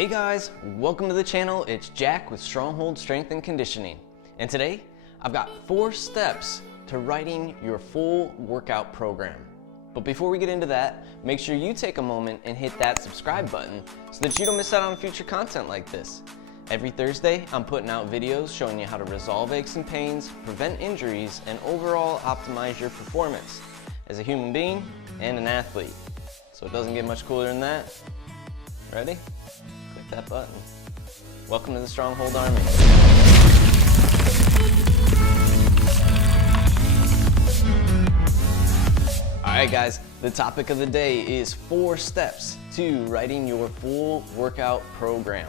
Hey guys, welcome to the channel. It's Jack with Stronghold Strength and Conditioning. And today, I've got 4 steps to writing your full workout program. But before we get into that, make sure you take a moment and hit that subscribe button so that you don't miss out on future content like this. Every Thursday, I'm putting out videos showing you how to resolve aches and pains, prevent injuries, and overall optimize your performance as a human being and an athlete. So it doesn't get much cooler than that. Ready? Click that button. Welcome to the Stronghold Army. Alright guys, the topic of the day is 4 steps to writing your full workout program.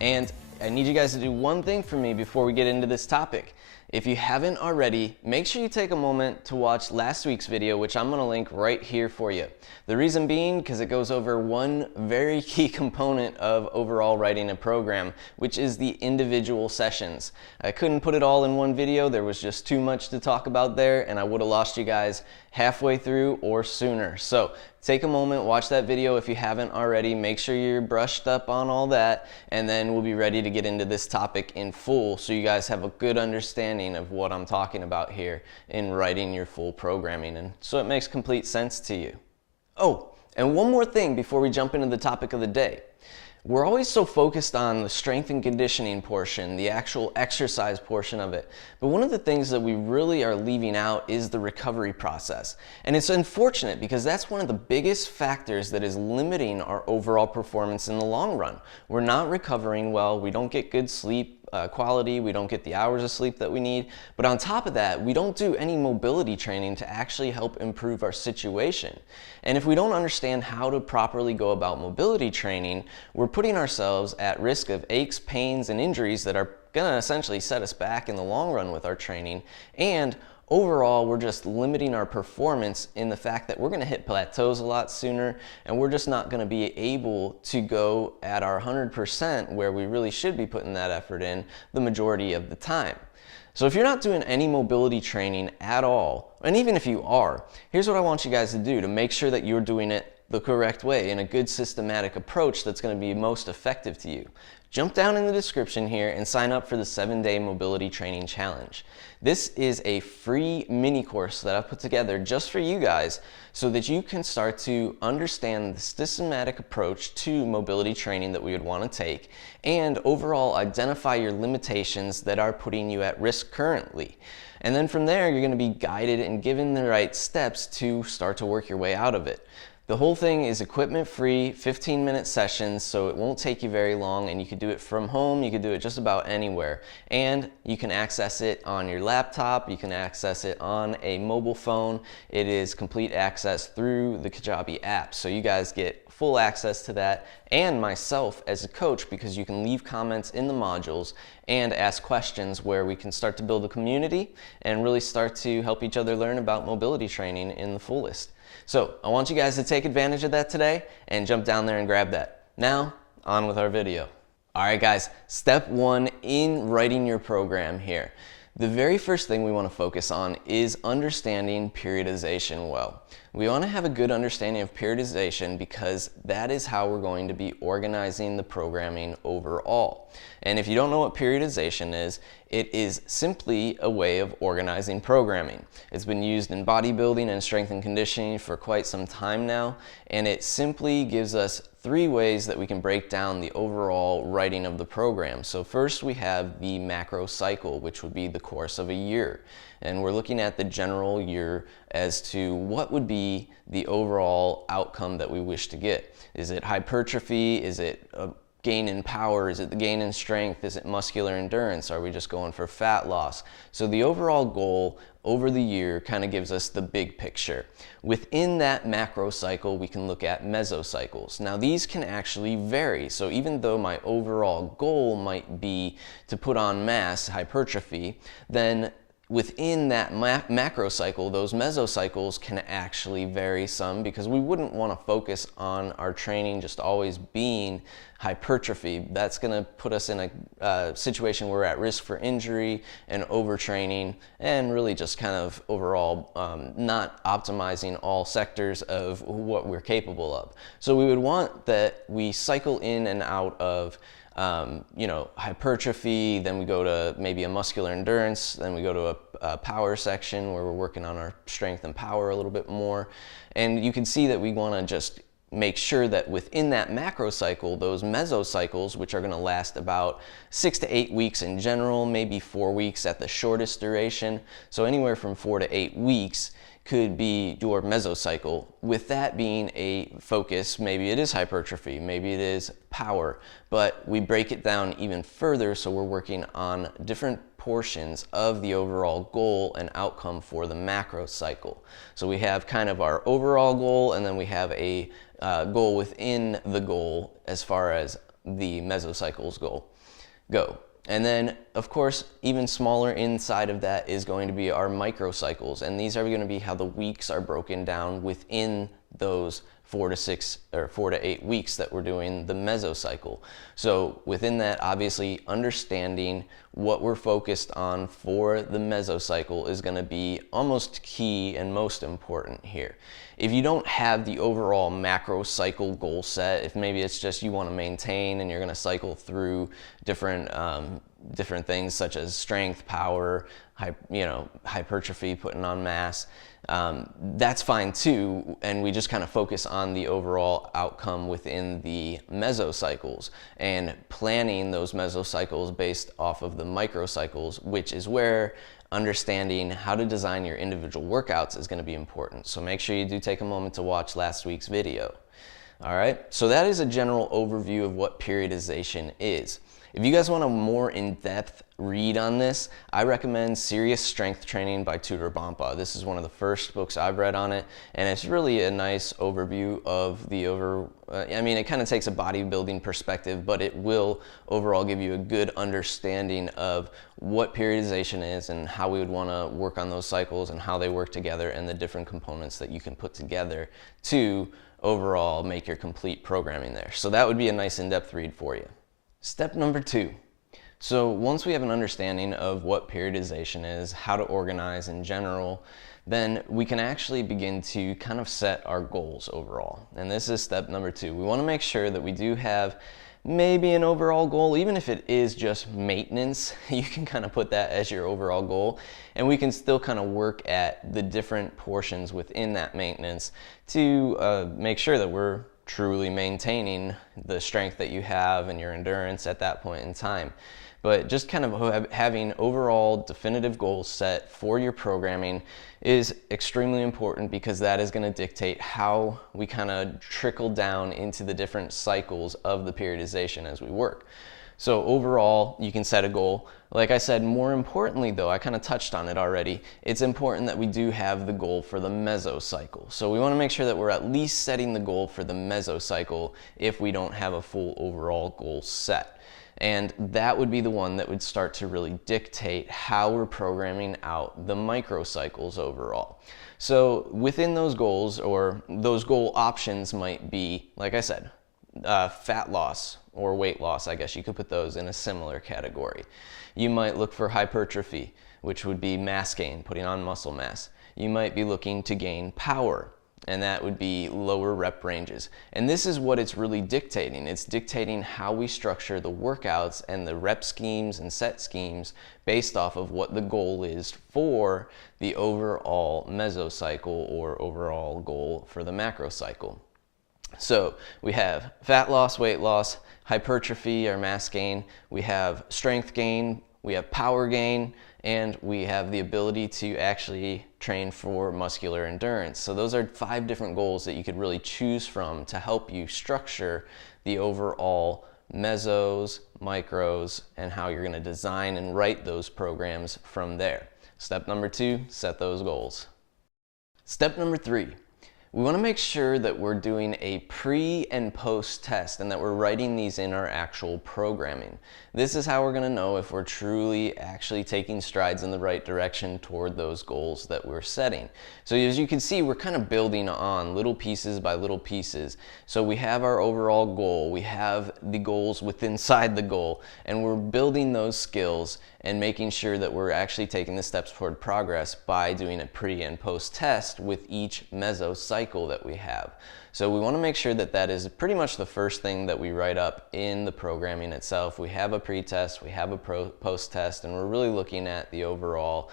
And I need you guys to do one thing for me before we get into this topic. If you haven't already, make sure you take a moment to watch last week's video, which I'm going to link right here for you. The reason being because it goes over one very key component of overall writing a program, which is the individual sessions. I couldn't put it all in one video. There was just too much to talk about there, and I would have lost you guys halfway through or sooner. So take a moment, watch that video if you haven't already, make sure you're brushed up on all that, and then we'll be ready to get into this topic in full so you guys have a good understanding of what I'm talking about here in writing your full programming, and so it makes complete sense to you. Oh, and one more thing before we jump into the topic of the day. We're always so focused on the strength and conditioning portion, the actual exercise portion of it. But one of the things that we really are leaving out is the recovery process. And it's unfortunate because that's one of the biggest factors that is limiting our overall performance in the long run. We're not recovering well, we don't get good sleep quality, we don't get the hours of sleep that we need. But on top of that, we don't do any mobility training to actually help improve our situation. And if we don't understand how to properly go about mobility training, we're putting ourselves at risk of aches, pains, and injuries that are going to essentially set us back in the long run with our training. And overall, we're just limiting our performance in the fact that we're going to hit plateaus a lot sooner, and we're just not going to be able to go at our 100% where we really should be putting that effort in the majority of the time. So if you're not doing any mobility training at all, and even if you are, here's what I want you guys to do to make sure that you're doing it the correct way in a good systematic approach that's going to be most effective to you. Jump down in the description here and sign up for the 7-day mobility training challenge. This is a free mini course that I've put together just for you guys so that you can start to understand the systematic approach to mobility training that we would want to take and overall identify your limitations that are putting you at risk currently. And then from there, you're going to be guided and given the right steps to start to work your way out of it. The whole thing is equipment free, 15-minute sessions, so it won't take you very long, and you can do it from home, you can do it just about anywhere. And you can access it on your laptop, you can access it on a mobile phone. It is complete access through the Kajabi app, so you guys get full access to that, and myself as a coach, because you can leave comments in the modules and ask questions where we can start to build a community and really start to help each other learn about mobility training in the fullest. So I want you guys to take advantage of that today and jump down there and grab that. Now, on with our video. Alright guys, step 1 in writing your program here. The very first thing we want to focus on is understanding periodization well. We want to have a good understanding of periodization because that is how we're going to be organizing the programming overall. And if you don't know what periodization is, it is simply a way of organizing programming. It's been used in bodybuilding and strength and conditioning for quite some time now, and it simply gives us 3 ways that we can break down the overall writing of the program. So first we have the macro cycle, which would be the course of a year. And we're looking at the general year as to what would be the overall outcome that we wish to get. Is it hypertrophy? Is it a gain in power? Is it the gain in strength? Is it muscular endurance? Are we just going for fat loss? So the overall goal over the year kind of gives us the big picture. Within that macro cycle, we can look at mesocycles. Now these can actually vary. So even though my overall goal might be to put on mass, hypertrophy, then within that macro cycle, those mesocycles can actually vary some because we wouldn't want to focus on our training just always being hypertrophy. That's going to put us in a situation where we're at risk for injury and overtraining, and really just kind of overall not optimizing all sectors of what we're capable of. So we would want that we cycle in and out of hypertrophy, then we go to maybe a muscular endurance, then we go to a power section where we're working on our strength and power a little bit more. And you can see that we want to just make sure that within that macro cycle, those mesocycles, which are going to last about 6 to 8 weeks in general, maybe 4 weeks at the shortest duration, so anywhere from 4 to 8 weeks could be your mesocycle. With that being a focus, maybe it is hypertrophy, maybe it is power, but we break it down even further, so we're working on different portions of the overall goal and outcome for the macro cycle. So we have kind of our overall goal, and then we have a goal within the goal as far as the mesocycles go. And then, of course, even smaller inside of that is going to be our microcycles, and these are going to be how the weeks are broken down within those 4 to 8 weeks that we're doing the mesocycle. So within that, obviously, understanding what we're focused on for the mesocycle is going to be almost key and most important here. If you don't have the overall macro cycle goal set, if maybe it's just you want to maintain and you're going to cycle through different things such as strength, power, hypertrophy, putting on mass, that's fine too, and we just kind of focus on the overall outcome within the mesocycles and planning those mesocycles based off of the microcycles, which is where understanding how to design your individual workouts is going to be important. So make sure you do take a moment to watch last week's video. All right, so that is a general overview of what periodization is. If you guys want a more in-depth read on this, I recommend Serious Strength Training by Tudor Bompa. This is one of the first books I've read on it, and it's really a nice overview of the it kind of takes a bodybuilding perspective, but it will overall give you a good understanding of what periodization is and how we would want to work on those cycles and how they work together and the different components that you can put together to overall make your complete programming there. So that would be a nice in-depth read for you. Step number 2. So once we have an understanding of what periodization is, how to organize in general, then we can actually begin to kind of set our goals overall. And this is step number 2. We want to make sure that we do have maybe an overall goal, even if it is just maintenance, you can kind of put that as your overall goal, and we can still kind of work at the different portions within that maintenance to make sure that we're truly maintaining the strength that you have and your endurance at that point in time. But just kind of having overall definitive goals set for your programming is extremely important, because that is going to dictate how we kind of trickle down into the different cycles of the periodization as we work. So overall, you can set a goal. Like I said, more importantly though, I kind of touched on it already, it's important that we do have the goal for the mesocycle. So we want to make sure that we're at least setting the goal for the mesocycle if we don't have a full overall goal set. And that would be the one that would start to really dictate how we're programming out the microcycles overall. So within those goals, or those goal options might be, like I said, fat loss or weight loss. I guess you could put those in a similar category. You might look for hypertrophy, which would be mass gain, putting on muscle mass. You might be looking to gain power, and that would be lower rep ranges. And this is what it's really dictating. It's dictating how we structure the workouts and the rep schemes and set schemes based off of what the goal is for the overall mesocycle or overall goal for the macro cycle. So we have fat loss, weight loss, hypertrophy or mass gain, we have strength gain, we have power gain, and we have the ability to actually train for muscular endurance. So those are 5 different goals that you could really choose from to help you structure the overall mesos, micros, and how you're going to design and write those programs from there. Step number 2, set those goals. Step number 3. We want to make sure that we're doing a pre and post test and that we're writing these in our actual programming. This is how we're going to know if we're truly actually taking strides in the right direction toward those goals that we're setting. So as you can see, we're kind of building on little pieces by little pieces. So we have our overall goal, we have the goals inside the goal, and we're building those skills and making sure that we're actually taking the steps toward progress by doing a pre and post test with each mesocycle that we have. So we want to make sure that that is pretty much the first thing that we write up in the programming itself. We have a pre-test, we have a post test, and we're really looking at the overall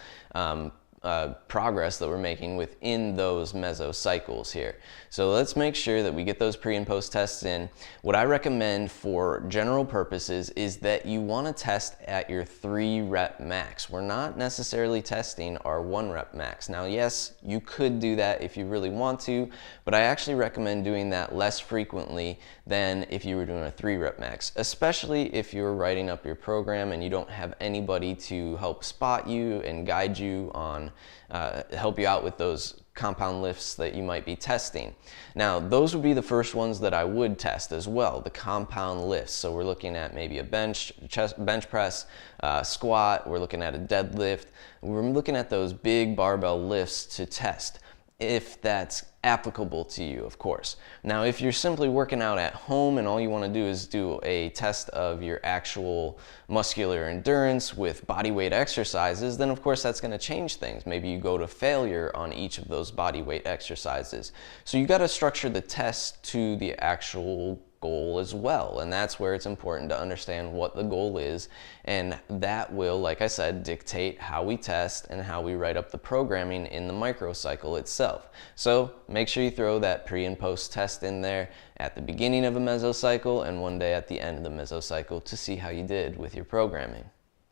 progress that we're making within those mesocycles here. So let's make sure that we get those pre and post tests in. What I recommend for general purposes is that you want to test at your 3 rep max. We're not necessarily testing our 1 rep max. Now, yes, you could do that if you really want to, but I actually recommend doing that less frequently than if you were doing a 3 rep max, especially if you're writing up your program and you don't have anybody to help spot you and guide you on help you out with those compound lifts that you might be testing. Now, those would be the first ones that I would test as well, the compound lifts. So we're looking at maybe a bench press, squat, we're looking at a deadlift. We're looking at those big barbell lifts to test, if that's applicable to you, of course. Now, if you're simply working out at home and all you want to do is do a test of your actual muscular endurance with body weight exercises, then of course that's going to change things. Maybe you go to failure on each of those body weight exercises. So you got to structure the test to the actual goal as well, and that's where it's important to understand what the goal is, and that will, like I said, dictate how we test and how we write up the programming in the microcycle itself. So make sure you throw that pre and post test in there at the beginning of a mesocycle and one day at the end of the mesocycle to see how you did with your programming.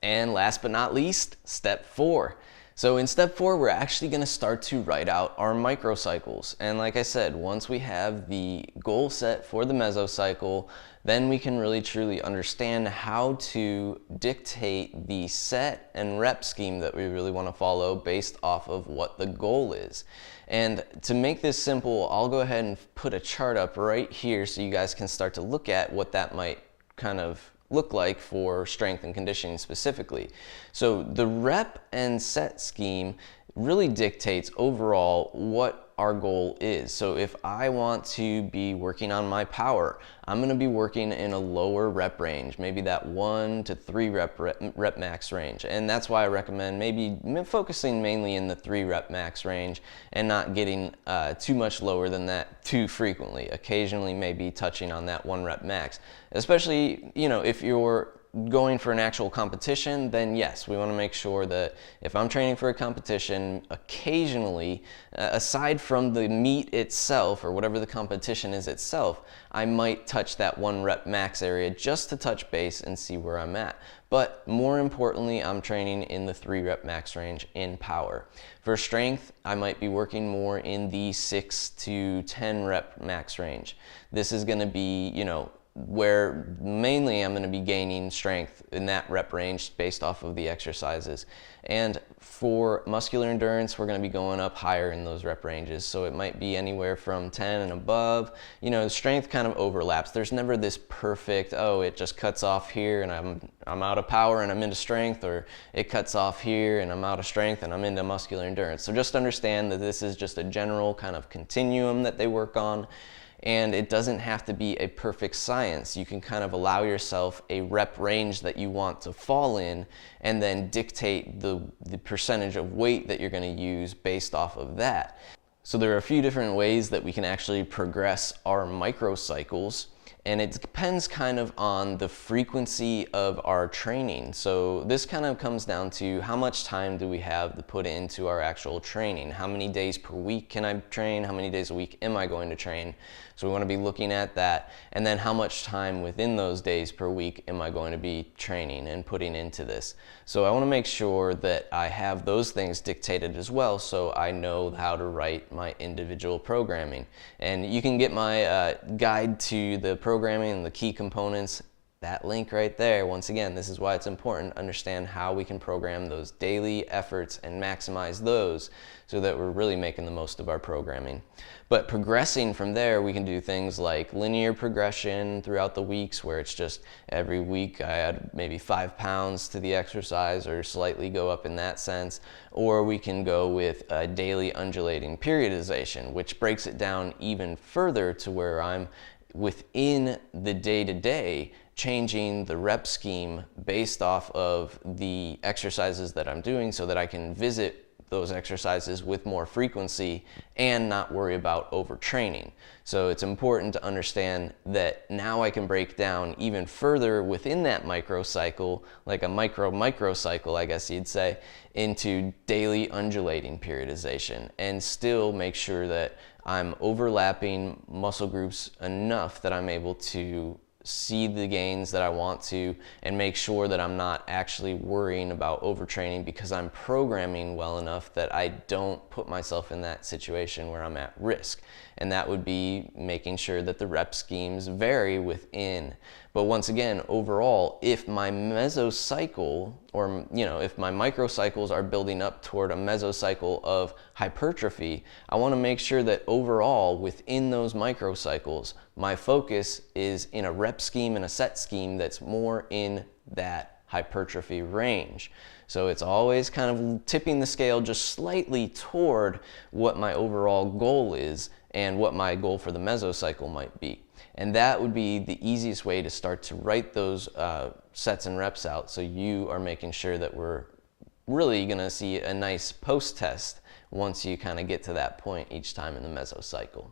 And last but not least, step 4. So in step 4, we're actually going to start to write out our microcycles. And like I said, once we have the goal set for the mesocycle, then we can really truly understand how to dictate the set and rep scheme that we really want to follow based off of what the goal is. And to make this simple, I'll go ahead and put a chart up right here so you guys can start to look at what that might kind of look like for strength and conditioning specifically. So the rep and set scheme really dictates overall what our goal is. So if I want to be working on my power, I'm going to be working in a lower rep range, maybe that 1 to 3 rep max range. And that's why I recommend maybe focusing mainly in the 3 rep max range and not getting too much lower than that too frequently. Occasionally maybe touching on that 1 rep max, especially, you know, if you're going for an actual competition, then yes, we want to make sure that if I'm training for a competition, occasionally, aside from the meet itself or whatever the competition is itself, I might touch that 1 rep max area just to touch base and see where I'm at. But more importantly, I'm training in the 3 rep max range in power. For strength, I might be working more in the 6 to 10 rep max range. This is going to be, you know, where mainly I'm going to be gaining strength in that rep range based off of the exercises. And for muscular endurance, we're going to be going up higher in those rep ranges. So it might be anywhere from 10 and above. You know, strength kind of overlaps. There's never this perfect, oh, it just cuts off here and I'm out of power and I'm into strength, or it cuts off here and I'm out of strength and I'm into muscular endurance. So just understand that this is just a general kind of continuum that they work on. And it doesn't have to be a perfect science. You can kind of allow yourself a rep range that you want to fall in and then dictate the percentage of weight that you're going to use based off of that. So there are a few different ways that we can actually progress our microcycles, and it depends kind of on the frequency of our training. So this kind of comes down to how much time do we have to put into our actual training? How many days per week can I train? How many days a week am I going to train? So we want to be looking at that, and then how much time within those days per week am I going to be training and putting into this. So I want to make sure that I have those things dictated as well, so I know how to write my individual programming. And you can get my guide to the programming and the key components that link right there. Once again, this is why it's important to understand how we can program those daily efforts and maximize those so that we're really making the most of our programming. But progressing from there, we can do things like linear progression throughout the weeks, where it's just every week I add maybe 5 pounds to the exercise or slightly go up in that sense. Or we can go with a daily undulating periodization, which breaks it down even further to where I'm within the day-to-day changing the rep scheme based off of the exercises that I'm doing so that I can visit those exercises with more frequency and not worry about overtraining. So it's important to understand that now I can break down even further within that microcycle, like a microcycle, I guess you'd say, into daily undulating periodization, and still make sure that I'm overlapping muscle groups enough that I'm able to see the gains that I want to and make sure that I'm not actually worrying about overtraining, because I'm programming well enough that I don't put myself in that situation where I'm at risk. And that would be making sure that the rep schemes vary within. But once again, overall, if my mesocycle, or if my microcycles are building up toward a mesocycle of hypertrophy, I want to make sure that overall within those microcycles, my focus is in a rep scheme and a set scheme that's more in that hypertrophy range. So it's always kind of tipping the scale just slightly toward what my overall goal is and what my goal for the mesocycle might be. And that would be the easiest way to start to write those sets and reps out, so you are making sure that we're really going to see a nice post-test once you kind of get to that point each time in the mesocycle.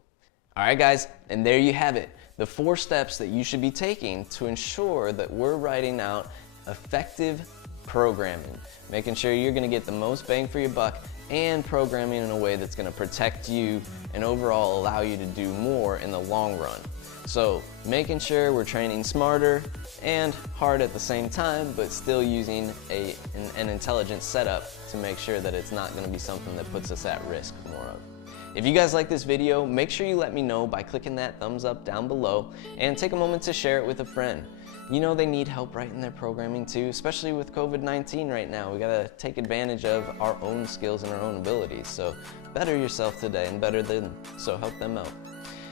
All right, guys, and there you have it, the 4 steps that you should be taking to ensure that we're writing out effective programming, making sure you're going to get the most bang for your buck and programming in a way that's going to protect you and overall allow you to do more in the long run. So making sure we're training smarter and hard at the same time, but still using an intelligent setup to make sure that it's not going to be something that puts us at risk more of. If you guys like this video, make sure you let me know by clicking that thumbs up down below, and take a moment to share it with a friend. You know they need help writing their programming too, especially with COVID-19 right now. We gotta take advantage of our own skills and our own abilities. So better yourself today and better them, so help them out.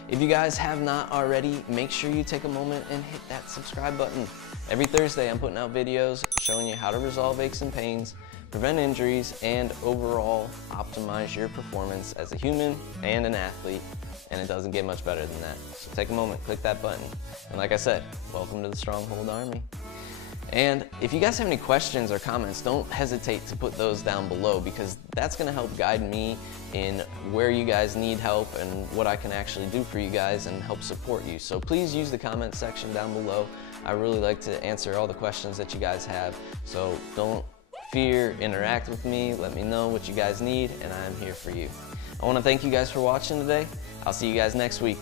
If you guys have not already, make sure you take a moment and hit that subscribe button. Every Thursday I'm putting out videos showing you how to resolve aches and pains, prevent injuries, and overall optimize your performance as a human and an athlete, and it doesn't get much better than that. So take a moment, click that button, and like I said, welcome to the Stronghold Army. And if you guys have any questions or comments, don't hesitate to put those down below, because that's going to help guide me in where you guys need help and what I can actually do for you guys and help support you. So please use the comment section down below. I really like to answer all the questions that you guys have, so don't fear, interact with me, let me know what you guys need, and I'm here for you. I want to thank you guys for watching today. I'll see you guys next week.